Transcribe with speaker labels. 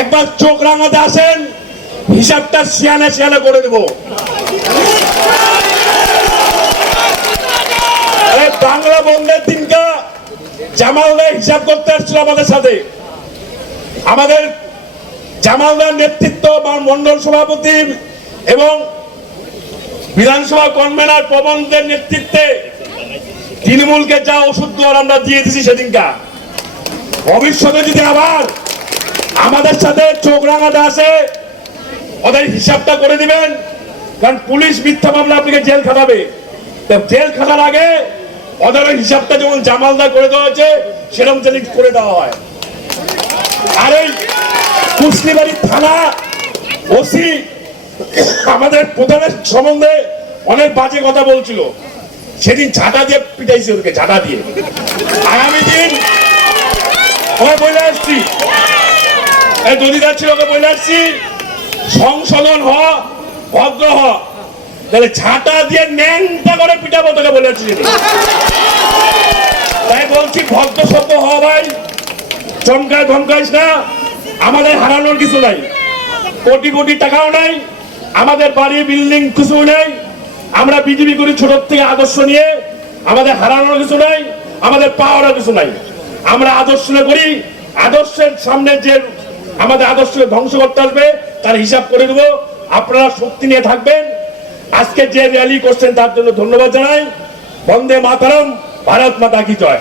Speaker 1: একবার চোখ রাঙাতে আসেন, হিসাবটা শিয়ানে শিয়ানে করে দেব। বাংলা বন্ধের দিনকা জামালদা হিসাব করতে আসছিল আমাদের সাথে। আমাদের জামালদার নেতৃত্ব বা মন্ডল সভাপতি এবং বিধানসভা কনভেনার পবনদের নেতৃত্বে তৃণমূলকে যা ওষুধ দেওয়ার আমরা দিয়ে দিছি সেদিনকা ভবিষ্যতে যদি আবার আমাদের সাথে চোখ রাঙাতে আসে ওদের হিসাবটা করে দিবেন, কারণ পুলিশ মিথ্যা মামলা আপনাকে জেল খাটাবে। জেল খাটার আগে ওদের হিসাবটা যেমন জামালদা করে দেওয়া হয়েছে, সেরকম যেন করে দেওয়া হয়। আর এই কুসলিবাড়ি থানা ওসি আমাদের প্রধানের সম্বন্ধে অনেক বাজে কথা বলছিল। সেদিন ঝাঁটা দিয়ে পিটাইছে ওকে ঝাঁটা দিয়ে। আগামী দিন ওকে বলে আসছি। এই দলিদার ছিল ওকে বলে আসছি? সংশোধন হ, ভদ্র হ। তাহলে ঝাঁটা দিয়ে ন্যাংটা করে পিটাবো তোকে বলে আসছি। তাই বলছি ভদ্র সভ্য হ ভাই। চমকায় ধমকাইস না। আমাদের হারানোর কিছু নাই। কোটি কোটি টাকাও নাই। আমাদের বাড়ি, বিল্ডিং কিছু নেই। আমরা বিজেপি করি ছোট থেকে আদর্শ নিয়ে। আমাদের হারানোর কিছু নাই। আমাদের পাওয়ারও কিছু নাই। আমরা আদর্শ করি আদর্শের সামনে যে আমাদের আদর্শকে ধ্বংস করতে আসবে, তার হিসাব করে দেবো আপনারা শক্তি নিয়ে থাকবেন। আজকে যে র্যালি করছেন, তার জন্য ধন্যবাদ জানাই। বন্দে মাতারম, ভারত মাতা কি জয়।